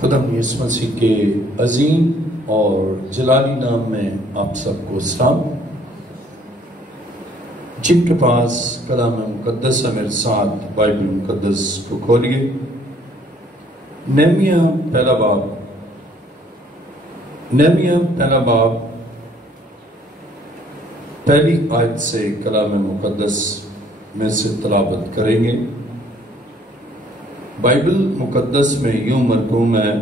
خدا یسوع مسیح کے عظیم اور جلالی نام میں آپ سب کو سلام۔ جن کے پاس کلام مقدس ہے میرے ساتھ بائبل مقدس کو کھولیے۔ نہمیہ پہلا باب پہلی آیت سے کلام مقدس میں سے تلاوت کریں گے۔ بائبل مقدس میں یوں مرقوم ہے،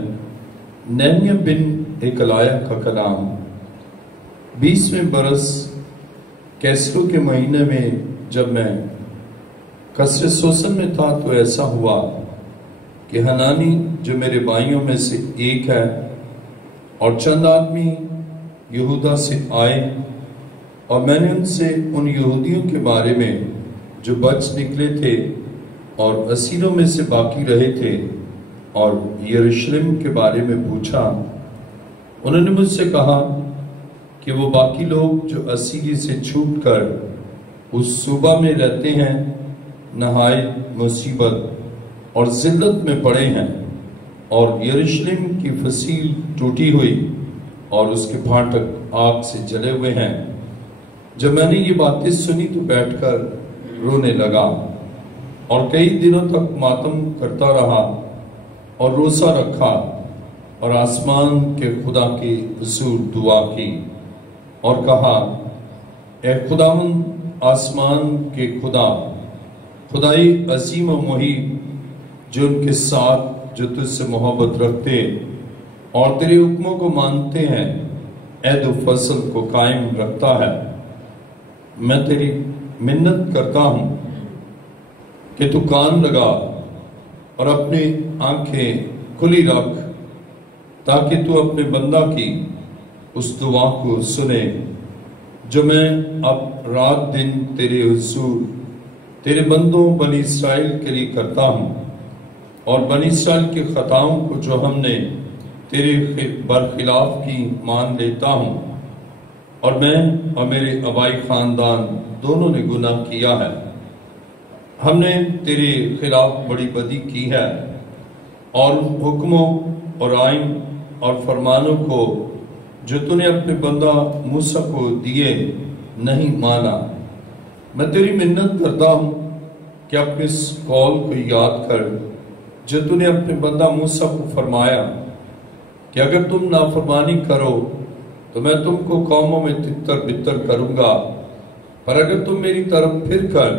نہمیہ بن ایکلایہ کا کلام 20ویں برس کیسرو کے مہینے میں جب میں قصر سوسن میں تھا تو ایسا ہوا کہ حنانی جو میرے بھائیوں میں سے ایک ہے اور چند آدمی یہودا سے آئے، اور میں نے ان سے ان یہودیوں کے بارے میں جو بچ نکلے تھے اور اسیروں میں سے باقی رہے تھے اور یروشلم کے بارے میں پوچھا۔ انہوں نے مجھ سے کہا کہ وہ باقی لوگ جو اسیری سے چھوٹ کر اس صوبہ میں رہتے ہیں نہایت مصیبت اور ذلت میں پڑے ہیں، اور یروشلم کی فصیل ٹوٹی ہوئی اور اس کے پھاٹک آگ سے جلے ہوئے ہیں۔ جب میں نے یہ باتیں سنی تو بیٹھ کر رونے لگا اور کئی دنوں تک ماتم کرتا رہا اور روزہ رکھا اور آسمان کے خدا کے حضور دعا کی اور کہا، اے خداوند آسمان کے خدا، خدائی عظیم و محیط، جو ان کے ساتھ جو تجھ سے محبت رکھتے اور تیرے حکموں کو مانتے ہیں عہد و فصل کو قائم رکھتا ہے، میں تیری منت کرتا ہوں کہ تو کان لگا اور اپنی آنکھیں کھلی رکھ تاکہ تو اپنے بندہ کی اس دعا کو سنے جو میں اب رات دن تیرے حضور تیرے بندوں بنی اسرائیل کے لیے کرتا ہوں، اور بنی اسرائیل کے خطاؤں کو جو ہم نے تیرے برخلاف کی مان لیتا ہوں، اور میں اور میرے آبائی خاندان دونوں نے گناہ کیا ہے۔ ہم نے تیرے خلاف بڑی بدی کی ہے اور حکموں اور آئین اور فرمانوں کو جو تو نے اپنے بندہ موسیٰ کو دیے نہیں مانا۔ میں تیری منت کرتا ہوں کہ اپنے اس قول کو یاد کر جو تو نے اپنے بندہ موسیٰ کو فرمایا کہ اگر تم نافرمانی کرو تو میں تم کو قوموں میں تتر بتر کروں گا، پر اگر تم میری طرف پھر کر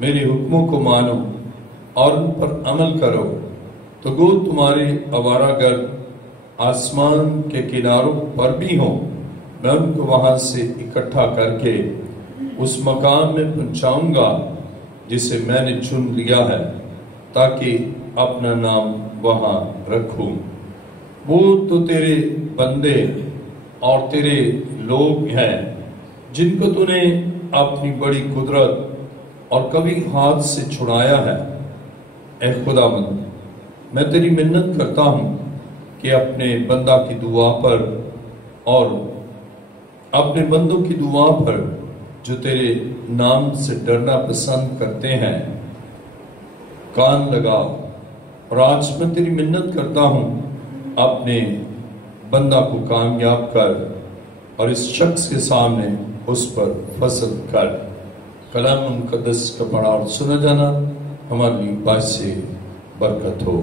میرے حکموں کو مانو اور ان پر عمل کرو تو گو تمہارے آوارہ گرد آسمان کے کناروں پر بھی ہوں، میں ان کو وہاں سے اکٹھا کر کے اس مقام میں پہنچاؤں گا جسے میں نے چن لیا ہے تاکہ اپنا نام وہاں رکھوں۔ وہ تو تیرے بندے اور تیرے لوگ ہیں جن کو تو نے اپنی بڑی قدرت اور کبھی ہاتھ سے چھڑایا ہے۔ اے خداوند، میں تیری منت کرتا ہوں کہ اپنے بندہ کی دعا پر اور اپنے بندوں کی دعا پر جو تیرے نام سے ڈرنا پسند کرتے ہیں کان لگا، اور آج میں تیری منت کرتا ہوں اپنے بندہ کو کامیاب کر اور اس شخص کے سامنے اس پر فضل کر۔ کلام مقدس کا پڑھا اور سنا جانا ہماری باعث سے برکت ہو۔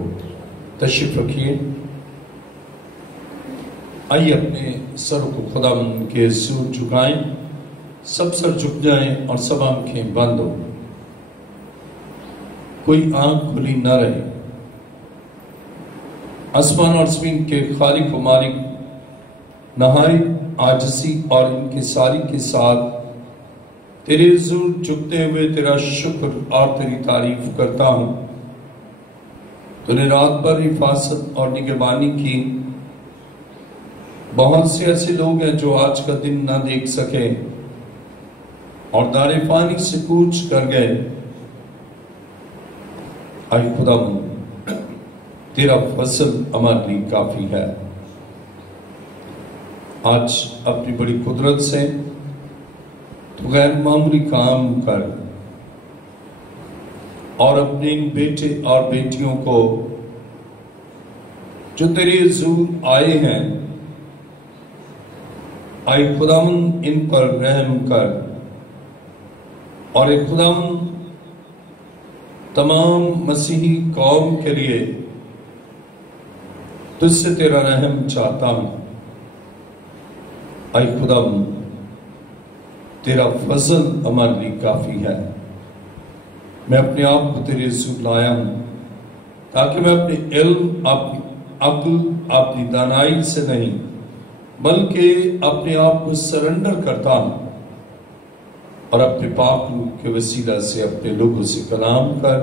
تشریف رکھیے۔ آئیے اپنے سر کو خداوند کے حضور جھکائیں، سب سر جھک جائیں اور سب آنکھیں بند ہو، کوئی آنکھ کھلی نہ رہے۔ آسمان اور زمین کے خالق و مالک، نہایت عاجزی اور انکساری کے ساتھ تیرے حضور جھکتے ہوئے تیرا شکر اور تیری تعریف کرتا ہوں۔ تو نے رات بھر حفاظت اور نگہبانی کی۔ بہت سے ایسے لوگ ہیں جو آج کا دن نہ دیکھ سکے اور دار فانی سے کوچ کر گئے۔ اے خداوند، تیرا فضل ہمارے لیے کافی ہے۔ آج اپنی بڑی قدرت سے تو غیر معمولی کام کر اور اپنے بیٹے اور بیٹیوں کو جو تیرے حضور آئے ہیں، اے خداوند ان پر رحم کر، اور اے خداوند تمام مسیحی قوم کے لیے تجھ سے تیرا رحم چاہتا ہوں۔ اے خداوند تیرا فضل ہمارے لیے کافی ہے۔ میں اپنے آپ کو تیرے حضور لایا ہوں تاکہ میں اپنے علم، اپنی عقل، اپنی دانائی سے نہیں بلکہ اپنے آپ کو سرنڈر کرتا ہوں، اور اپنے پاک روح کے وسیلہ سے اپنے لوگوں سے کلام کر،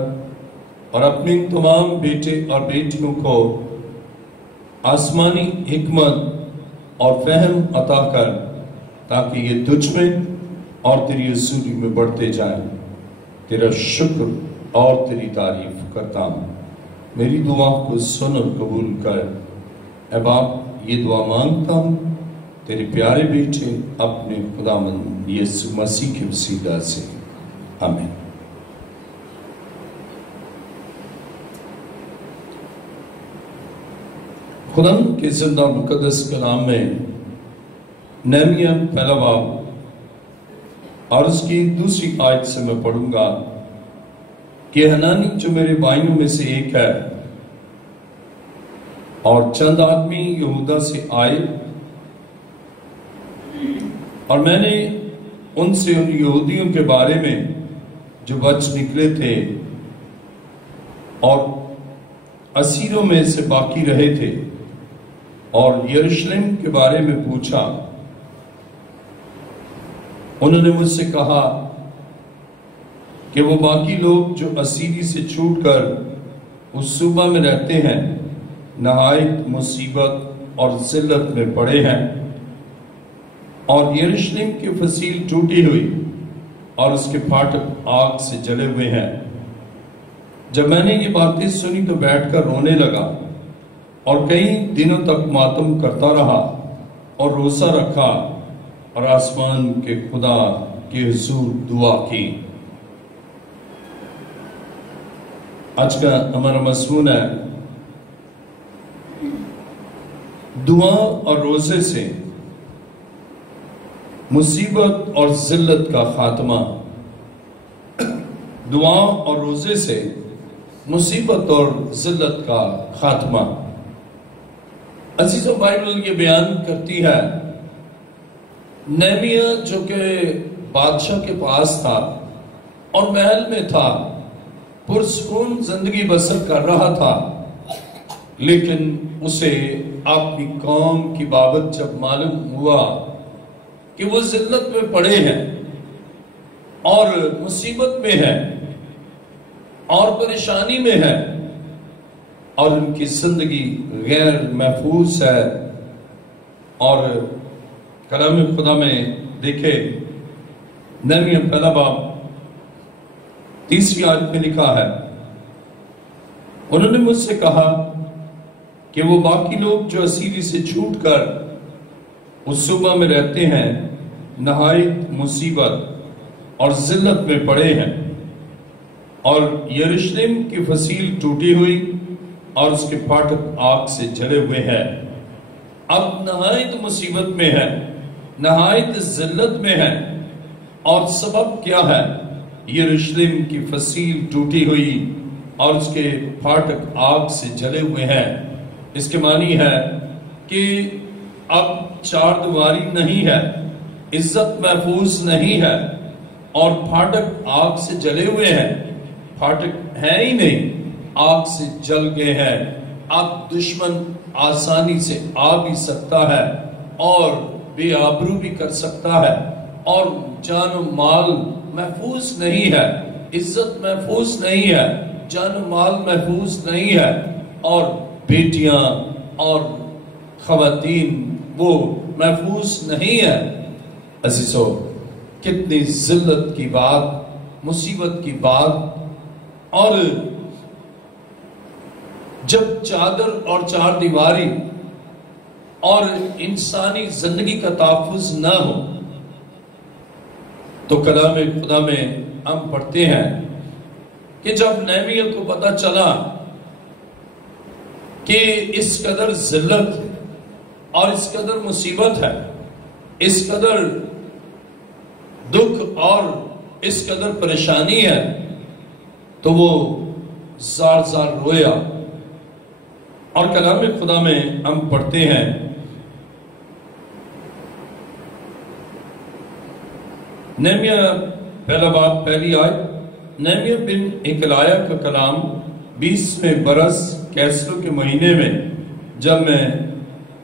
اور اپنے ان تمام بیٹے اور بیٹیوں کو آسمانی حکمت اور فہم عطا کر، تاکہ یہ تجھ میں اور تیری حضوری میں بڑھتے جائیں۔ تیرا شکر اور تیری تعریف کرتا ہوں۔ میری دعا کو سن اور قبول کر۔ اے باپ یہ دعا مانگتا ہوں تیرے پیارے بیٹے اپنے خداوند یسوع مسیح کے وسیلہ سے، آمین۔ خداوند کے زندہ مقدس کلام میں نہمیہ پہلا باب اور اس کی دوسری آیت سے میں پڑھوں گا کہ حنانی جو میرے بھائیوں میں سے ایک ہے، اور چند آدمی یہودا سے آئے، اور میں نے ان سے ان یہودیوں کے بارے میں جو بچ نکلے تھے اور اسیروں میں سے باقی رہے تھے، اور یروشلم کے بارے میں پوچھا۔ انہوں نے مجھ سے کہا کہ وہ باقی لوگ جو اسیری سے چھوٹ کر اس صوبہ میں رہتے ہیں نہایت مصیبت اور ذلت میں پڑے ہیں، اور یروشلم کی فصیل ٹوٹی ہوئی اور اس کے پھاٹک آگ سے جلے ہوئے ہیں۔ جب میں نے یہ باتیں سنی تو بیٹھ کر رونے لگا، اور کئی دنوں تک ماتم کرتا رہا اور روزہ رکھا، اور آسمان کے خدا کے حضور دعا کی۔ آج کا ہمارا مضمون ہے دعا اور روزے سے مصیبت اور ذلت کا خاتمہ۔ دعا اور روزے سے مصیبت اور ذلت کا خاتمہ۔ عزیزو، بائبل یہ بیان کرتی ہے نہمیہ جو کہ بادشاہ کے پاس تھا اور محل میں تھا، پرسکون زندگی بسر کر رہا تھا، لیکن اسے اپنی قوم کی بابت جب معلوم ہوا کہ وہ ذلت میں پڑے ہیں اور مصیبت میں ہے اور پریشانی میں ہے اور ان کی زندگی غیر محفوظ ہے، اور کلام خدا میں دیکھے نہمیہ پہلا باب تیسری آیت میں لکھا ہے، انہوں نے مجھ سے کہا کہ وہ باقی لوگ جو اسیری سے چھوٹ کر اس صوبہ میں رہتے ہیں نہایت مصیبت اور ذلت میں پڑے ہیں، اور یروشلم کی فصیل ٹوٹی ہوئی اور اس کے پھاٹک آگ سے جلے ہوئے ہیں۔ اب نہایت مصیبت میں ہے، نہایت ذلت میں ہے، اور سبب کیا ہے؟ یروشلم کی فصیل ٹوٹی ہوئی اور اس کے پھاٹک آگ سے جلے ہوئے ہیں۔ اس کے معنی ہے کہ اب چار دیواری نہیں ہے، عزت محفوظ نہیں ہے، اور پھاٹک آگ سے جلے ہوئے ہیں۔ پھاٹک ہے ہی نہیں، آگ سے جل گئے ہیں۔ اب دشمن آسانی سے آ بھی سکتا ہے اور بے آبرو بھی کر سکتا ہے، اور جان و مال محفوظ نہیں ہے، عزت محفوظ نہیں ہے، جان و مال محفوظ نہیں ہے، اور بیٹیاں اور خواتین وہ محفوظ نہیں ہے۔ عزیزو، کتنی ذلت کی بات، مصیبت کی بات، اور جب چادر اور چار دیواری اور انسانی زندگی کا تحفظ نہ ہو تو کلام خدا میں ہم پڑھتے ہیں کہ جب نہمیہ کو پتہ چلا کہ اس قدر ذلت اور اس قدر مصیبت ہے، اس قدر دکھ اور اس قدر پریشانی ہے، تو وہ زار زار رویا۔ اور کلام خدا میں ہم پڑھتے ہیں نہمیہ پہلا باب پہلی آیت، نہمیہ بن ہکلیہ کا کلام 20ویں برس کیسرو کے مہینے میں، جب میں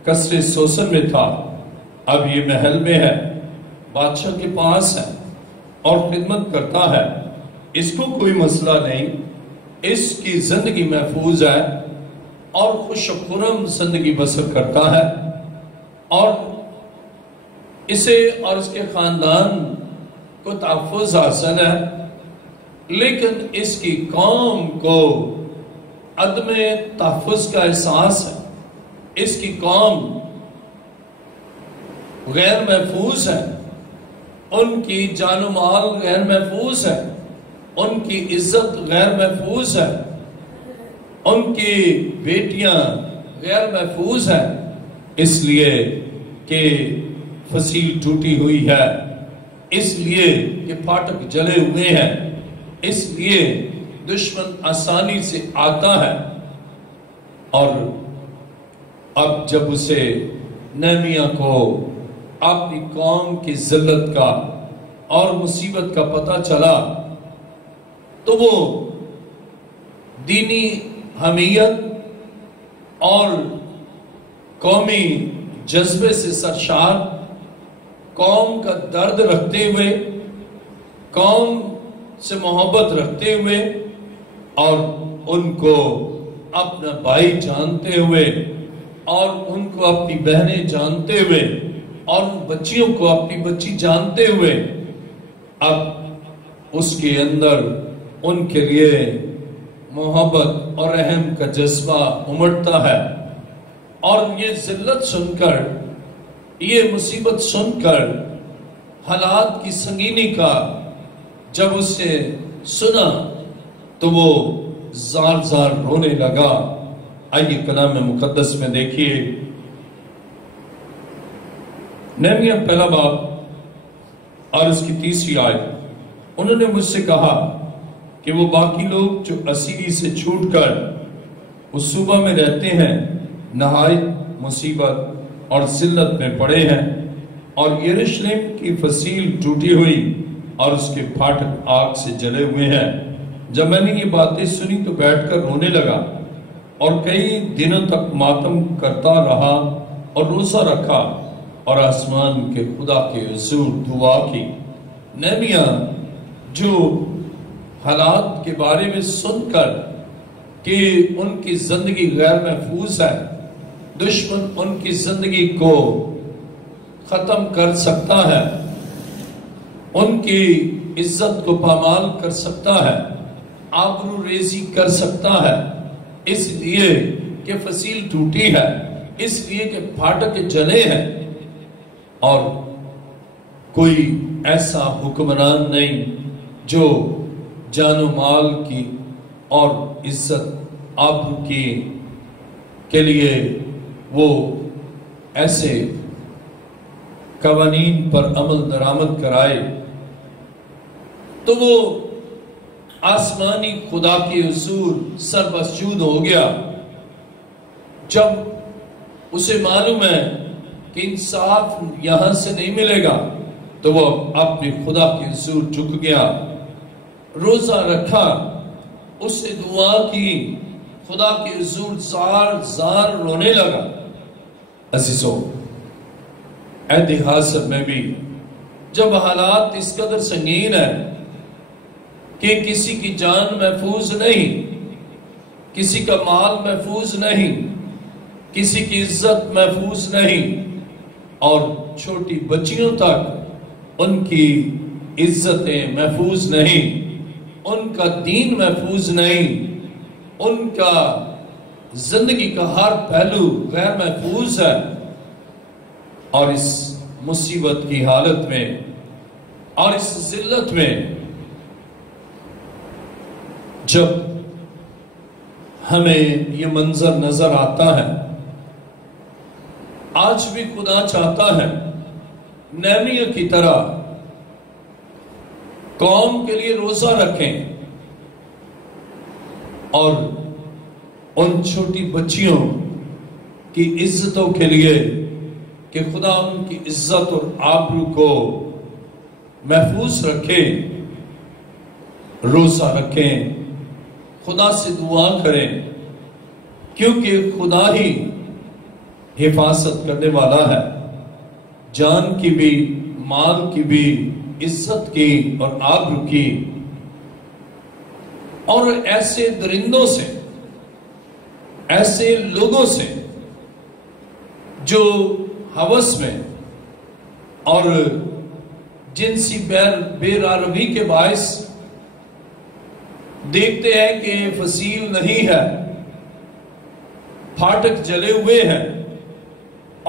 قصر سوسن میں تھا، اب یہ محل میں ہے، بادشاہ کے پاس ہے اور خدمت کرتا ہے، اس کو کوئی مسئلہ نہیں، اس کی زندگی محفوظ ہے اور خوش و خرم زندگی بسر کرتا ہے، اور اسے اور اس کے خاندان کو تحفظ حاصل ہے، لیکن اس کی قوم کو عدم تحفظ کا احساس ہے، اس کی قوم غیر محفوظ ہے، ان کی جان و مال غیر محفوظ ہے، ان کی عزت غیر محفوظ ہے، ان کی بیٹیاں غیر محفوظ ہیں، اس لیے کہ فصیل ٹوٹی ہوئی ہے، اس لیے کہ پھاٹک جلے ہوئے ہیں، اس لیے دشمن آسانی سے آتا ہے۔ اور اب جب اسے نہمیہ کو اپنی قوم کی ذلت کا اور مصیبت کا پتہ چلا، تو وہ دینی حمیت اور قومی جذبے سے سرشار، قوم کا درد رکھتے ہوئے، قوم سے محبت رکھتے ہوئے، اور ان کو اپنا بھائی جانتے ہوئے، اور ان کو اپنی بہنیں جانتے ہوئے، اور ان بچیوں کو اپنی بچی جانتے ہوئے، اب اس کے اندر ان کے لیے محبت اور رحم کا جذبہ امڑتا ہے، اور یہ ذلت سن کر، یہ مصیبت سن کر، حالات کی سنگینی کا جب اس نے سنا تو وہ زار زار رونے لگا۔ آئیے کلام مقدس میں دیکھیے نہمیہ پہلا باب اور اس کی 30ویں آیت، انہوں نے مجھ سے کہا کہ وہ باقی لوگ جو اسیری سے چھوٹ کر اس صوبہ میں رہتے ہیں نہایت مصیبت اور ذلت میں پڑے ہیں، اور یروشلم کی فصیل ٹوٹی ہوئی اور اس کے پھاٹک آگ سے جلے ہوئے ہیں۔ جب میں نے یہ باتیں سنی تو بیٹھ کر رونے لگا، اور کئی دنوں تک ماتم کرتا رہا اور روزہ رکھا، اور آسمان کے خدا کے حضور دعا کی۔ نہمیہ جو حالات کے بارے میں سن کر کہ ان کی زندگی غیر محفوظ ہے، دشمن ان کی زندگی کو ختم کر سکتا ہے، ان کی عزت کو پامال کر سکتا ہے، آبرو ریزی کر سکتا ہے، اس لیے کہ فصیل ٹوٹی ہے، اس لیے کہ پھاٹک جلے ہیں، اور کوئی ایسا حکمران نہیں جو جان و مال کی اور عزت آبرو کی کے لیے وہ ایسے قوانین پر عمل درآمد کرائے، تو وہ آسمانی خدا کے حضور سربسجود ہو گیا۔ جب اسے معلوم ہے کہ انصاف یہاں سے نہیں ملے گا، تو وہ اپنے خدا کے حضور جھک گیا، روزہ رکھا، اس سے دعا کی، خدا کے حضور زار زار رونے لگا۔ عزیزو، عہد حاضر میں بھی جب حالات اس قدر سنگین ہے کہ کسی کی جان محفوظ نہیں، کسی کا مال محفوظ نہیں، کسی کی عزت محفوظ نہیں، اور چھوٹی بچیوں تک ان کی عزتیں محفوظ نہیں، ان کا دین محفوظ نہیں، ان کا زندگی کا ہر پہلو غیر محفوظ ہے، اور اس مصیبت کی حالت میں اور اس ذلت میں جب ہمیں یہ منظر نظر آتا ہے۔ آج بھی خدا چاہتا ہے نہمیہ کی طرح قوم کے لیے روزہ رکھیں اور ان چھوٹی بچیوں کی عزتوں کے لیے کہ خدا ان کی عزت اور آبرو کو محفوظ رکھے، روزہ رکھیں، خدا سے دعا کریں، کیونکہ خدا ہی حفاظت کرنے والا ہے، جان کی بھی، مال کی بھی، عزت کی اور آبرو کی۔ اور ایسے درندوں سے، ایسے لوگوں سے جو ہوس میں اور جنسی بے راروی کے باعث دیکھتے ہیں کہ فصیل نہیں ہے، پھاٹک جلے ہوئے ہیں،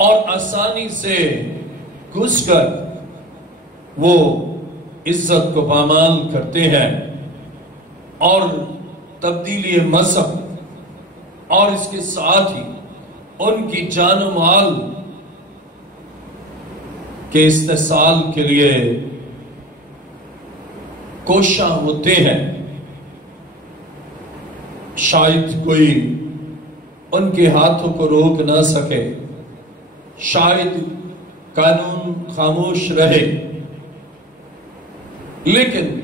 اور آسانی سے گھس کر وہ عزت کو پامال کرتے ہیں اور تبدیلی مذہب اور اس کے ساتھ ہی ان کی جان و مال کے استحصال کے لیے کوشاں ہوتے ہیں۔ شاید کوئی ان کے ہاتھوں کو روک نہ سکے، شاید قانون خاموش رہے، لیکن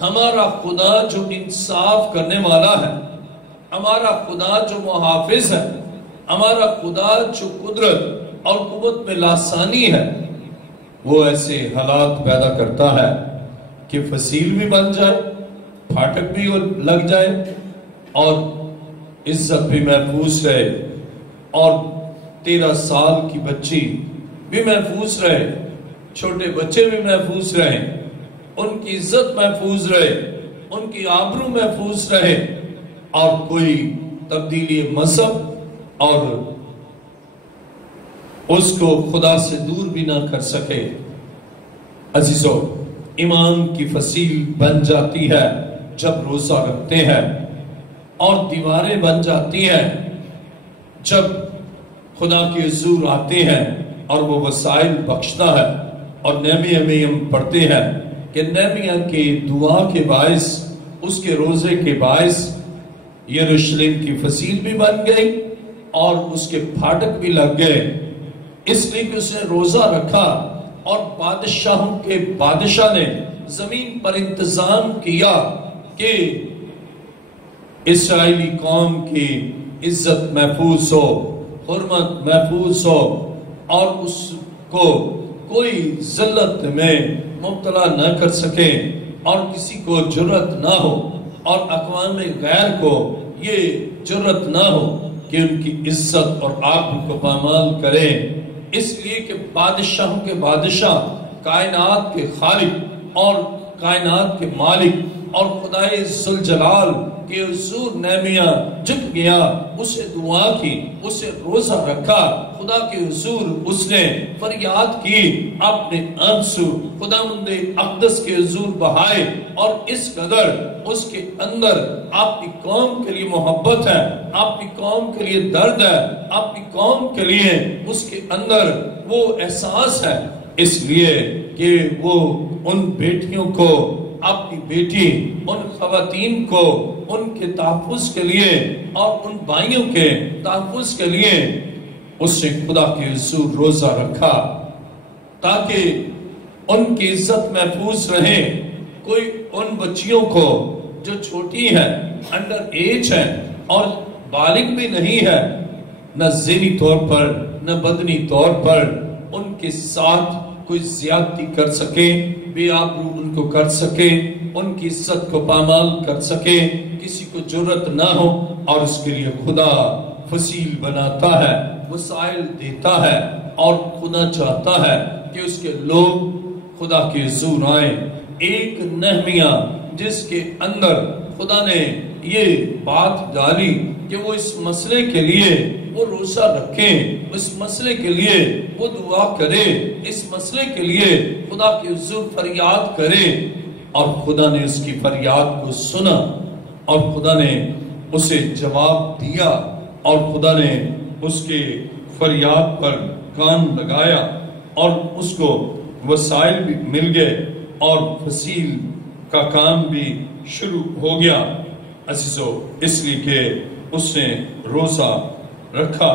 ہمارا خدا جو انصاف کرنے والا ہے، ہمارا خدا جو محافظ ہے، ہمارا خدا جو قدرت اور قوت میں لاسانی ہے، وہ ایسے حالات پیدا کرتا ہے کہ فصیل بھی بن جائے، پھاٹک بھی لگ جائے، اور عزت بھی محفوظ رہے، اور 13 سال کی بچی بھی محفوظ رہے، چھوٹے بچے بھی محفوظ رہیں، ان کی عزت محفوظ رہے، ان کی آبرو محفوظ رہے، اور کوئی تبدیلی مذہب اور اس کو خدا سے دور بھی نہ کر سکے۔ عزیزو، ایمان کی فصیل بن جاتی ہے جب روزہ رکھتے ہیں، اور دیواریں بن جاتی ہیں جب خدا کے حضور آتے ہیں اور وہ وسائل بخشتا ہے۔ اور نہمیہ میں ہم پڑھتے ہیں کہ نہمیہ کی دعا کے باعث، اس کے روزے کے باعث یروشلم کی فصیل بھی بن گئی اور اس کے پھاٹک بھی لگ گئے، اس لیے کہ اس نے روزہ رکھا، اور بادشاہوں کے بادشاہ نے زمین پر انتظام کیا کہ اسرائیلی قوم کی عزت محفوظ ہو، حرمت محفوظ ہو، اور اس کو کوئی ذلت میں مبتلا نہ کر سکے، اور کسی کو جرأت نہ ہو، اور اقوام غیر کو یہ جرأت نہ ہو کہ ان کی عزت اور آبرو کو پامال کرے، اس لیے کہ بادشاہوں کے بادشاہ، کائنات کے خالق اور کائنات کے مالک اور خدائے ذوالجلال کے حضور نہمیہ جھک گیا، اسے دعا کی، اسے روزہ رکھا، خدا کے حضور اس نے فریاد کی، اپنے آنسو خداوند اقدس کے حضور بہائے، اور اس قدر اس کے اندر اپنی قوم کے لیے محبت ہے، اپنی قوم کے لیے درد ہے، اپنی قوم کے لیے اس کے اندر وہ احساس ہے، اس لیے کہ وہ ان بیٹیوں کو، اپنی بیٹی، ان خواتین کو، ان کے تحفظ کے لیے اور ان بھائیوں کے تحفظ کے لیے اس نے خدا کے حضور روزہ رکھا، تاکہ ان کی عزت محفوظ رہے۔ کوئی ان بچیوں کو جو چھوٹی ہیں، انڈر ایج ہیں اور بالغ بھی نہیں ہے، نہ ذہنی طور پر نہ بدنی طور پر ان کے ساتھ کوئی زیادتی کر سکے، بے آبرو ان کو کر سکے، ان کی عزت کو پامال کر سکے، کسی کو جرأت نہ ہو، اور اس کے لیے خدا فصیل بناتا ہے، وسائل دیتا ہے، اور خدا چاہتا ہے کہ اس کے لوگ خدا کے حضور آئیں۔ ایک نہمیہ جس کے اندر خدا نے یہ بات ڈالی کہ وہ اس مسئلے کے لیے وہ روزہ رکھیں، اس مسئلے کے لیے وہ دعا کرے، اس مسئلے کے لیے خدا کے حضور فریاد کرے، اور خدا نے اس کی فریاد کو سنا، اور خدا نے اسے جواب دیا اور خدا نے اس کے فریاد پر کان لگایا اور اس کو وسائل بھی مل گئے اور فصیل کا کام بھی شروع ہو گیا عزیزو، اس لیے کہ اس نے روزہ رکھا۔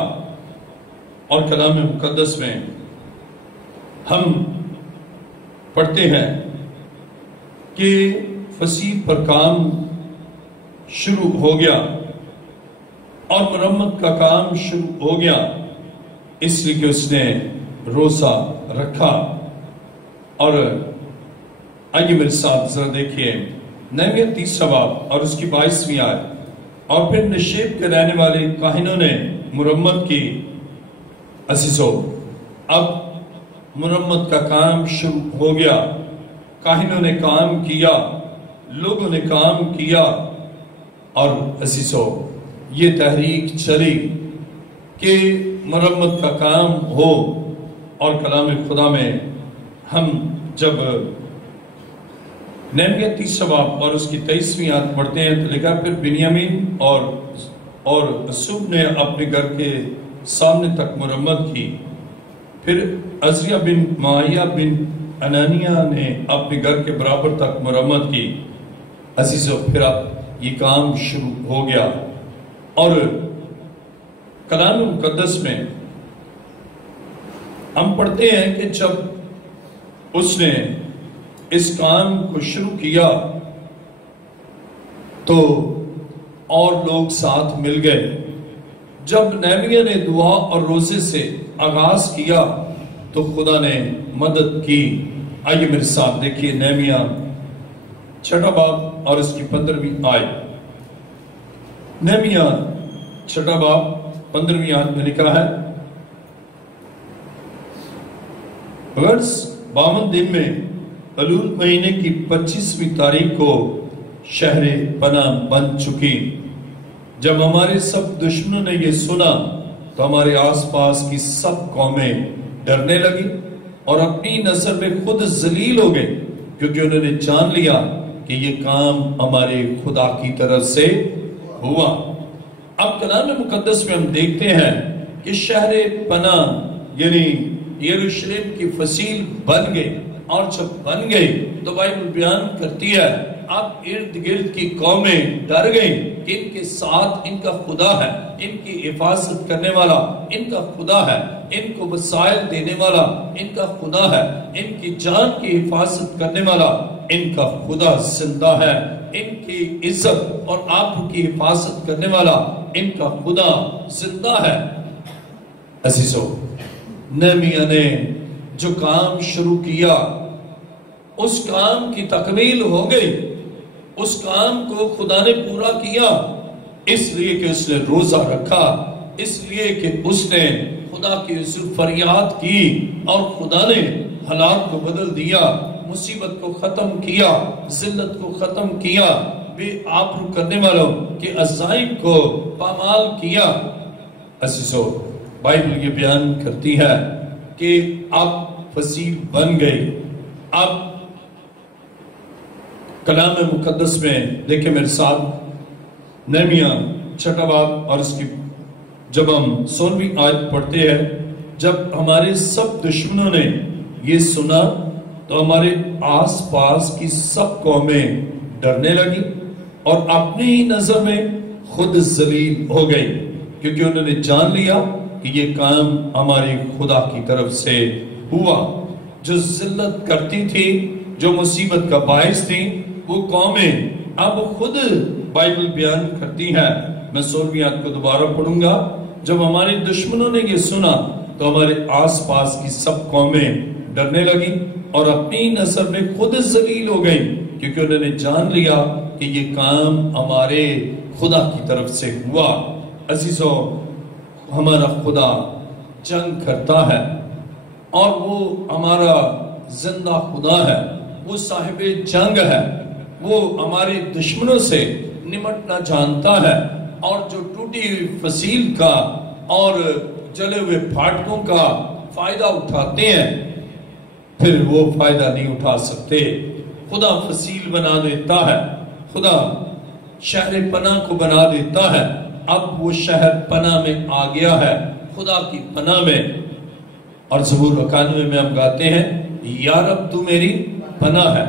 اور کلام مقدس میں ہم پڑھتے ہیں کہ فصیل پر کام شروع ہو گیا اور مرمت کا کام شروع ہو گیا، اس لیے کہ اس نے روزہ رکھا۔ اور آئیے میرے ساتھ ذرا دیکھیے نہمیا 30 باب اور اس کی 22ویں آیت۔ اور پھر نشیب کے رہنے والے کاہنوں نے مرمت کی۔ عزیزو، اب مرمت کا کام شروع ہو گیا، کاہنوں نے کام کیا، لوگوں نے کام کیا، اور عزیزو یہ تحریک چلی کہ مرمت کا کام ہو۔ اور کلام خدا میں ہم جب نہمیا 30 باب اور اس کی 23ویں آیت پڑھتے ہیں تو لکھا پھر بنیامین اور سب نے اپنے گھر کے سامنے تک مرمت کی۔ پھر عزریہ بن معاویہ بن انانیہ نے اپنے گھر کے برابر تک مرمت کی۔ عزیزو، پھر اب یہ کام شروع ہو گیا۔ اور کلام مقدس میں ہم پڑھتے ہیں کہ جب اس نے اس کام کو شروع کیا تو اور لوگ ساتھ مل گئے۔ جب نہمیا نے دعا اور روزے سے آغاز کیا تو خدا نے مدد کی۔ آئیے میرے ساتھ دیکھیے نہمیا 6 باب اور اس کی 15ویں آیت۔ نہمیا 6 باب 15ویں آیت میں لکھا ہے، غرض 52 دن میں الول مہینے کی 25ویں تاریخ کو شہر پناہ بن چکی۔ جب ہمارے سب دشمنوں نے یہ سنا تو ہمارے آس پاس کی سب قومیں ڈرنے لگی اور اپنی نظر میں خود ذلیل ہو گئے، کیونکہ انہوں نے جان لیا کہ یہ کام ہمارے خدا کی طرف سے ہوا۔ اب کلام مقدس میں ہم دیکھتے ہیں کہ شہر پناہ یعنی یروشلم کی فصیل بن گئی، اور جب بن گئی تو بائبل بیان کرتی ہے اب ارد گرد کی قومیں ڈر گئیں کہ ان کے ساتھ ان کا خدا ہے، ان کی حفاظت کرنے والا ان کا خدا ہے، ان کو وسائل دینے والا ان کا خدا ہے، ان کی جان کی حفاظت کرنے والا ان کا خدا زندہ ہے، ان کی عزت اور آبرو کی حفاظت کرنے والا ان کا خدا زندہ ہے۔ عزیزو، نہمیا نے جو کام شروع کیا اس کام کی تکمیل ہو گئی، اس کام کو خدا نے پورا کیا، اس لیے کہ اس نے روزہ رکھا، اس لیے کہ اس نے خدا کی حضور فریاد کی اور خدا نے حالات کو بدل دیا، مصیبت کو ختم کیا، ذلت کو ختم کیا، بے آبرو کرنے والوں کے عزائم کو پامال کیا۔ عزیزو، بائبل یہ بیان کرتی ہے کہ اب فصیل بن گئی۔ اب کلام مقدس میں دیکھیں میرے ساتھ نہمیا 6 باب اور اس کی جب ہم 16ویں آیت پڑھتے ہیں، جب ہمارے سب دشمنوں نے یہ سنا تو ہمارے آس پاس کی سب قومیں ڈرنے لگی اور اپنی نظر میں خود ذلیل ہو گئی، کیونکہ انہوں نے جان لیا کہ یہ کام ہمارے خدا کی طرف سے ہوا۔ جو ذلت کرتی تھی، جو مصیبت کا باعث تھی، وہ قومیں اب خود بائبل بیان کرتی ہے۔ میں 16ویں آیت کو دوبارہ پڑھوں گا۔ جب ہمارے دشمنوں نے یہ سنا تو ہمارے آس پاس کی سب قومیں ڈرنے لگی اور اپنی نظر میں خود ذلیل ہو گئی، کیونکہ انہوں نے جان لیا کہ یہ کام ہمارے خدا کی طرف سے ہوا۔ عزیزو، ہمارا خدا جنگ کرتا ہے اور وہ ہمارا زندہ خدا ہے، وہ صاحب جنگ ہے، وہ ہمارے دشمنوں سے نمٹنا جانتا ہے، اور جو ٹوٹی ہوئی فصیل کا اور جلے ہوئے پھاٹکوں کا فائدہ اٹھاتے ہیں پھر وہ فائدہ نہیں اٹھا سکتے۔ خدا فصیل بنا دیتا ہے، خدا شہر پناہ کو بنا دیتا ہے. اب وہ شہر پناہ میں آ گیا ہے، خدا کی پناہ میں. اور زبور 91 میں ہم گاتے ہیں یا رب تو میری پناہ ہے.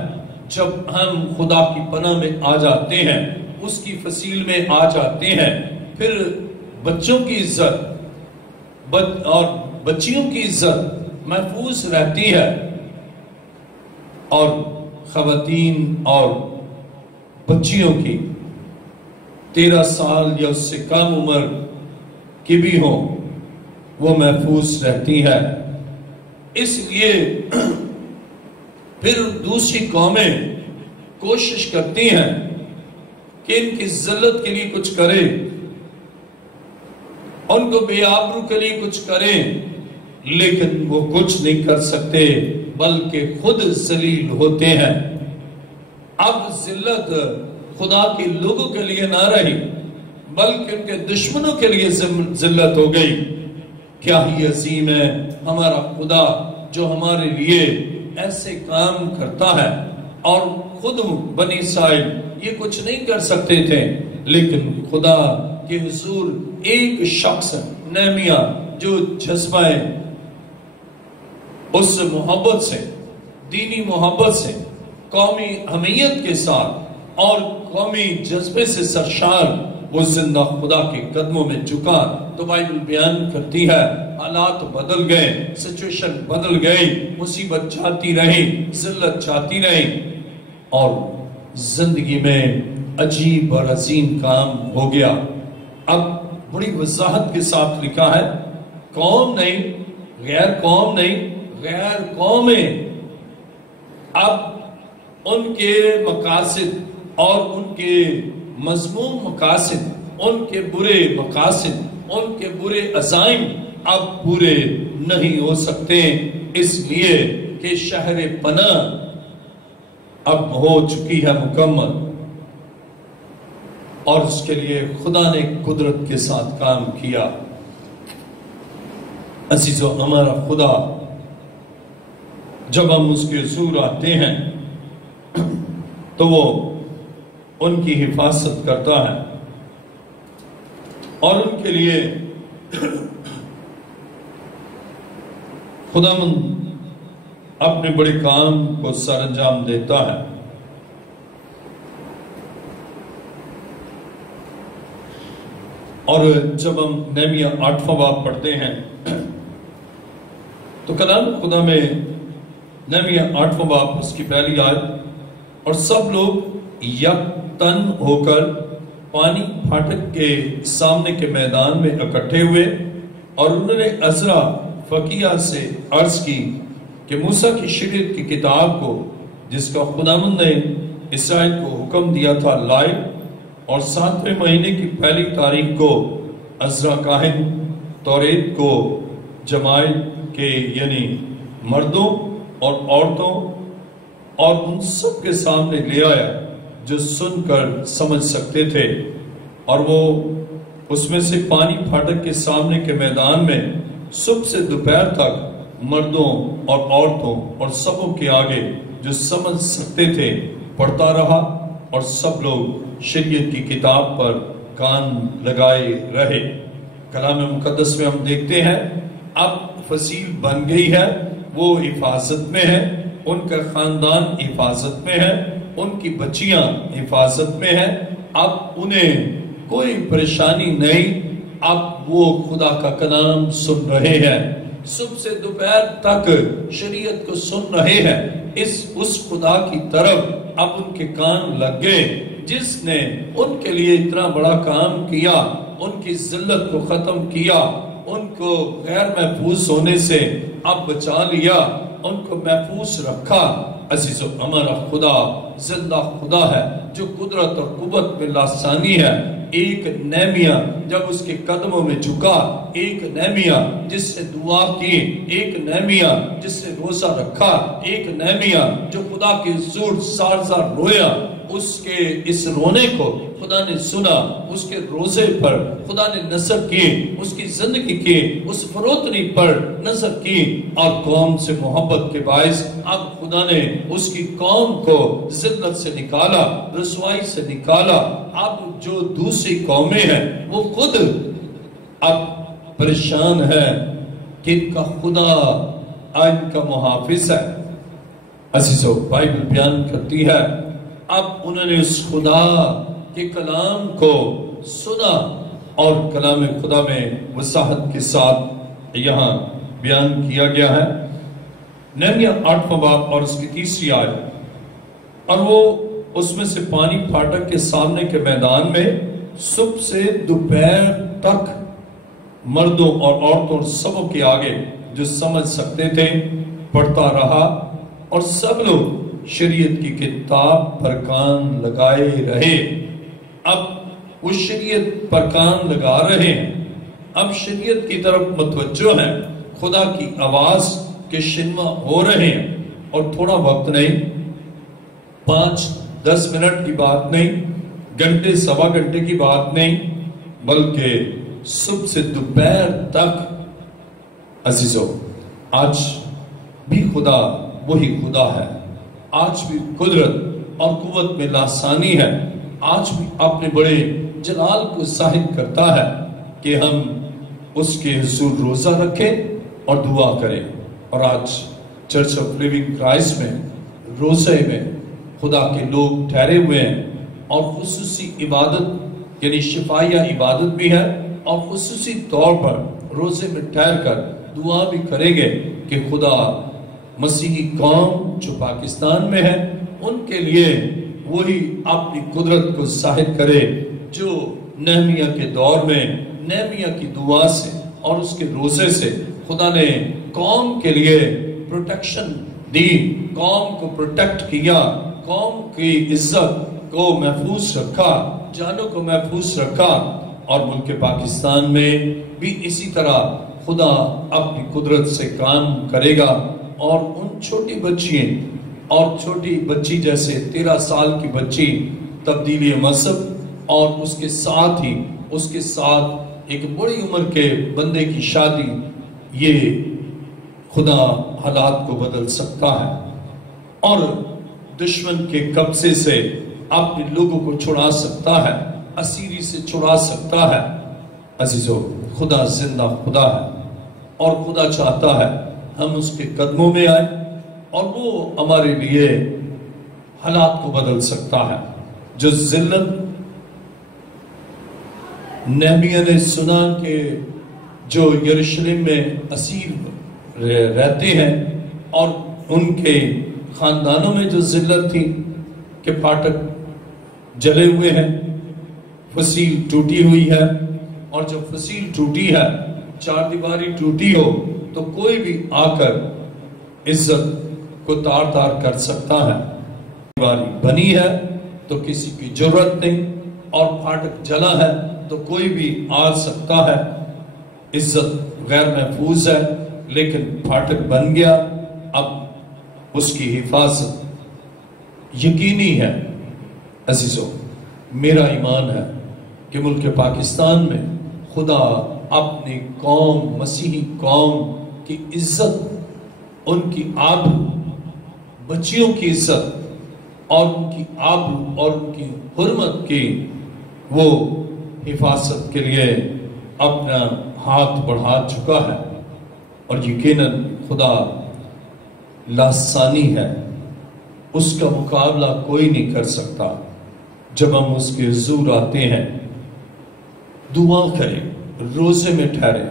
جب ہم خدا کی پناہ میں آ جاتے ہیں، اس کی فصیل میں آ جاتے ہیں، پھر بچوں کی عزت اور بچیوں کی عزت محفوظ رہتی ہے، اور خواتین اور بچیوں کی 13 سال یا اس سے کم عمر کی بھی ہوں وہ محفوظ رہتی ہے. اس لیے پھر دوسری قومیں کوشش کرتی ہیں کہ ان کی ذلت کے لیے کچھ کرے، ان کو بے آبرو کے لیے کچھ کریں، لیکن وہ کچھ نہیں کر سکتے بلکہ خود ذلیل ہوتے ہیں. اب ذلت خدا کے لوگوں کے لیے نہ رہی بلکہ ان کے دشمنوں کے لیے ذلت ہو گئی. کیا ہی عظیم ہے ہمارا خدا جو ہمارے لیے ایسے کام کرتا ہے. اور خود بنی اسرائیل یہ کچھ نہیں کر سکتے تھے، لیکن خدا کے حضور ایک شخص نہمیہ جو جذبہ اس محبت سے، دینی محبت سے، قومی حمیت کے ساتھ اور قومی جذبے سے سرشار وہ زندہ خدا کے قدموں میں جھکا. تو بائبل بیان کرتی ہے حالات بدل گئے، سچویشن بدل گئی، مصیبت چاہتی رہی، ذلت چاہتی رہی، اور زندگی میں عجیب اور عظیم کام ہو گیا. اب بڑی وضاحت کے ساتھ لکھا ہے قوم نہیں، غیر قوم نہیں، غیر قومیں اب ان کے مقاصد اور ان کے مذموم مقاصد، ان کے برے مقاصد، ان کے برے عزائم اب پورے نہیں ہو سکتے، اس لیے کہ شہر پناہ اب ہو چکی ہے مکمل. اور اس کے لیے خدا نے قدرت کے ساتھ کام کیا. عزیزو، ہمارا خدا جب ہم اس کے حضور آتے ہیں تو وہ ان کی حفاظت کرتا ہے اور ان کے لیے خداوند اپنے بڑے کام کو سر انجام دیتا ہے. اور جب ہم نہمیہ 8واں باب پڑھتے ہیں تو کلام خدا میں نہمیہ 8واں باب اس کی پہلی آیت، اور سب لوگ یکتن ہو کر پانی پھاٹک کے سامنے کے میدان میں اکٹھے ہوئے، اور انہوں نے عزرا فقیہ سے عرض کی کہ موسیٰ کی شریعت کی کتاب کو جس کا خداوند نے اسرائیل کو حکم دیا تھا لائے. اور 7ویں مہینے کی پہلی تاریخ کو عزرا کاہن توریت کو جماعت کے یعنی مردوں اور عورتوں اور ان سب کے سامنے لے آیا جو سن کر سمجھ سکتے تھے، اور وہ اس میں سے پانی پھاٹک کے سامنے کے میدان میں صبح سے دوپہر تک مردوں اور عورتوں اور سبوں کے آگے جو سمجھ سکتے تھے پڑھتا رہا، اور سب لوگ شریعت کی کتاب پر کان لگائے رہے. کلام مقدس میں ہم دیکھتے ہیں اب فصیل بن گئی ہے، وہ حفاظت میں ہے، ان کا خاندان حفاظت میں ہے، ان کی بچیاں حفاظت میں ہیں. اب انہیں کوئی پریشانی نہیں، اب وہ خدا کا کلام سن رہے ہیں، صبح سے دوپہر تک شریعت کو سن رہے ہیں. اس خدا کی طرف اب ان کے کان لگ گئے جس نے ان کے لیے اتنا بڑا کام کیا، ان کی ذلت کو ختم کیا، ان کو غیر محفوظ ہونے سے اب بچا لیا، ان کو محفوظ رکھا. عزیزو، ہمارا خدا زندہ خدا ہے جو قدرت اور قوت میں لاسانی ہے. ایک نہمیہ جب اس کے قدموں میں جھکا، ایک نہمیہ جس سے دعا کی، ایک نہمیہ جس سے روزہ رکھا، ایک نہمیہ جو خدا کے حضور سال سال رویا، اس کے اس رونے کو خدا نے سنا، اس کے روزے پر خدا نے نظر کی، اس کی زندگی کی اس فروتنی پر نظر کی، اور قوم سے محبت کے باعث اب خدا نے اس کی قوم کو ذلت سے نکالا، رسوائی سے نکالا۔ اب جو دوسری قومیں ہیں وہ خود اب پریشان ہے کہ ان کا خدا ان کا محافظ ہے۔ عزیزو، بائبل بیان کرتی ہے اب انہوں نے اس خدا کے کلام کو سنا، اور کلام خدا میں وضاحت کے ساتھ یہاں بیان کیا گیا ہے۔ نہمیہ 8واں باب اور اس کی 3 آیت، اور وہ اس میں سے پانی پھاٹک کے سامنے کے میدان میں صبح سے دوپہر تک مردوں اور عورتوں اور سبوں کے آگے جو سمجھ سکتے تھے پڑھتا رہا، اور سب لوگ شریعت کی کتاب پر کان لگائے رہے۔ اب وہ شریعت پر کان لگا رہے ہیں، اب شریعت کی طرف متوجہ ہیں، خدا کی آواز کے شنوا ہو رہے ہیں، اور تھوڑا وقت نہیں، 5-10 منٹ کی بات نہیں، گھنٹے سوا گھنٹے کی بات نہیں، بلکہ صبح سے دوپہر تک۔ عزیزو، آج بھی خدا وہی خدا ہے، آج بھی قدرت اور قوت میں لاسانی ہے، آج بھی اپنے بڑے جلال کو ظاہر کرتا ہے کہ ہم اس کے حضور روزہ رکھیں اور دعا کریں۔ اور آج چرچ آف لیونگ کرائسٹ میں روزے میں خدا کے لوگ ٹھہرے ہوئے ہیں، اور خصوصی عبادت یعنی شفائیہ عبادت بھی ہے، اور خصوصی طور پر روزے میں ٹھہر کر دعا بھی کریں گے کہ خدا مسیحی قوم جو پاکستان میں ہے ان کے لیے وہی اپنی قدرت کو ظاہر کرے جو نہمیہ کے دور میں نہمیہ کی دعا سے اور اس کے روزے سے خدا نے قوم کے لیے پروٹیکشن دی، قوم کو پروٹیکٹ کیا، قوم کی عزت کو محفوظ رکھا، جانوں کو محفوظ رکھا۔ اور ملک پاکستان میں بھی اسی طرح خدا اپنی قدرت سے کام کرے گا، اور ان چھوٹی بچیاں اور چھوٹی بچی جیسے 13 سال کی بچی تبدیلی مذہب، اور اس کے ساتھ ہی اس کے ساتھ ایک بڑی عمر کے بندے کی شادی، یہ خدا حالات کو بدل سکتا ہے اور دشمن کے قبضے سے اپنے لوگوں کو چھڑا سکتا ہے، اسیری سے چھڑا سکتا ہے۔ عزیزو، خدا زندہ خدا ہے، اور خدا چاہتا ہے ہم اس کے قدموں میں آئیں، اور وہ ہمارے لیے حالات کو بدل سکتا ہے۔ جو ذلت نہمیہ نے سنا کہ جو یروشلم میں اسیر رہتے ہیں اور ان کے خاندانوں میں جو ذلت تھی کہ پھاٹک جلے ہوئے ہیں، فصیل ٹوٹی ہوئی ہے، اور جب فصیل ٹوٹی ہے، چار دیواری ٹوٹی ہو تو کوئی بھی آ کر عزت کو تار تار کر سکتا ہے۔ دیواری بنی ہے تو کسی کی جرت نہیں، اور پھاٹک جلا ہے تو کوئی بھی آ سکتا ہے۔ عزت غیر محفوظ ہے، لیکن پھاٹک بن گیا، اب اس کی حفاظت یقینی ہے۔ عزیزو، میرا ایمان ہے کہ ملک پاکستان میں خدا اپنی قوم، مسیحی قوم کی عزت، ان کی آبرو، بچیوں کی عزت اور ان کی آبرو اور ان کی حرمت کی وہ حفاظت کے لیے اپنا ہاتھ بڑھا چکا ہے، اور یقیناً خدا لاسانی ہے، اس کا مقابلہ کوئی نہیں کر سکتا۔ جب ہم اس کے حضور آتے ہیں، دعا کریں، روزے میں ٹھہرے،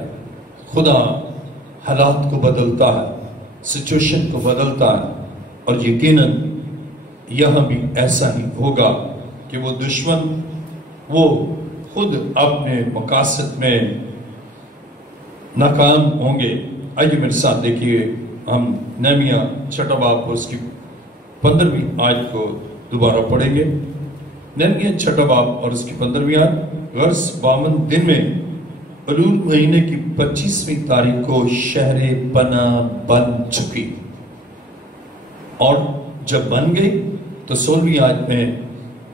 خدا حالات کو بدلتا ہے، سچویشن کو بدلتا ہے، اور یقیناً یہاں بھی ایسا ہی ہوگا کہ وہ دشمن وہ خود اپنے مقاصد میں ناکام ہوں گے۔ آئیے میرے ساتھ دیکھیے، ہم نہمیہ 6 باب اور اس کی 15ویں آیت کو دوبارہ پڑھیں گے۔ نہمیہ 6 باب اور اس کی 15ویں آیت، غرض 52 دن میں الول مہینے کی 25ویں تاریخ کو شہر پناہ بن چکی، اور جب بن گئی تو 16ویں آیت میں